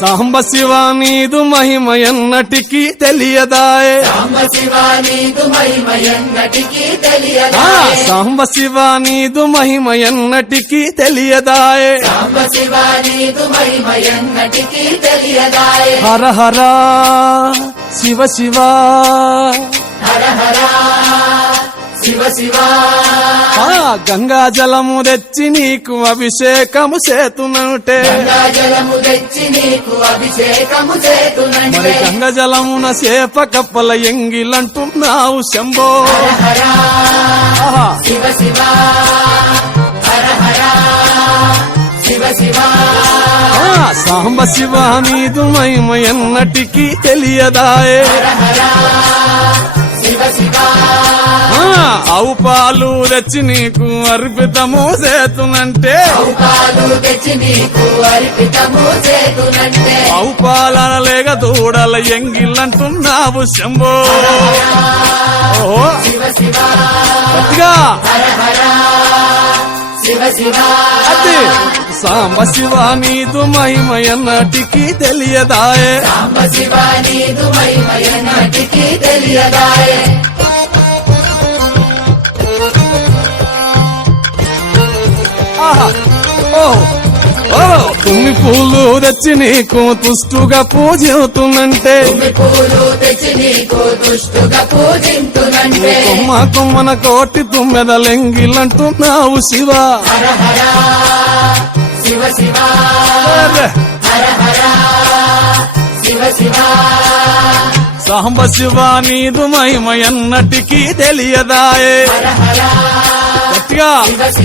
సాంబ శివ నీదు మహిమ ఎన్నటికీ తెలియదాయే. సాంబ శివ నీదు మహిమ ఎన్నటికీ తెలియదాయే. సాంబ శివ నీదు మహిమ ఎన్నటికీ తెలియదాయే. సాంబ శివ నీదు మహిమ ఎన్నటికీ తెలియదాయే. హర హర శివ శివ హర హర శివ శివ. గంగా జలము తెచ్చి నీకు అభిషేకము చేతునంటే. గంగా జలము తెచ్చి నీకు అభిషేకము మరి చేతునంటే. గంగ జలమున చేప కప్పల ఎంగిలంటున్నావు శంభో. హర హర ఆహా. శివ శివ. హర హర శివ శివ. సాంబ శివ నీదు మహిమ ఎన్నటికీ తెలియదాయే. హర హర శివ శివ. ఆవు పాలు తెచ్చి నీకు అర్పితము చేతునంటే. పాలు తెచ్చి నీకు అర్పితము చేతునంటే. ఆవు పాలన లేక దూడల ఎంగిలంటున్నావు శంభో. ఓహో శివ శివ. గట్టిగా హర హర శివ శివ. అది సాంబ శివ నీదు మహిమ ఎన్నటికీ తెలియదాయే. సాంబ శివ నీదు మహిమ ఎన్నటికీ తెలియదాయే. ఆహా. ఓహో. ఓహో. తుమ్మి పూలు తెచ్చి నీకు తుష్టుగా పూజిస్తున్నంటే. తుమ్మి పూలు తెచ్చి నీకు దుష్టుగా పూజింతునంటే. కొమ్మ కొమ్మన కోటి తుమ్మెదలెంగిలంటున్నావు శివ. హర హర శివ శివ. అరే. హర హర శివ శివ. సాంబ శివ నీదు మహిమ ఎన్నటికీ తెలియదాయే. హర హర గట్టిగా శివ శివ.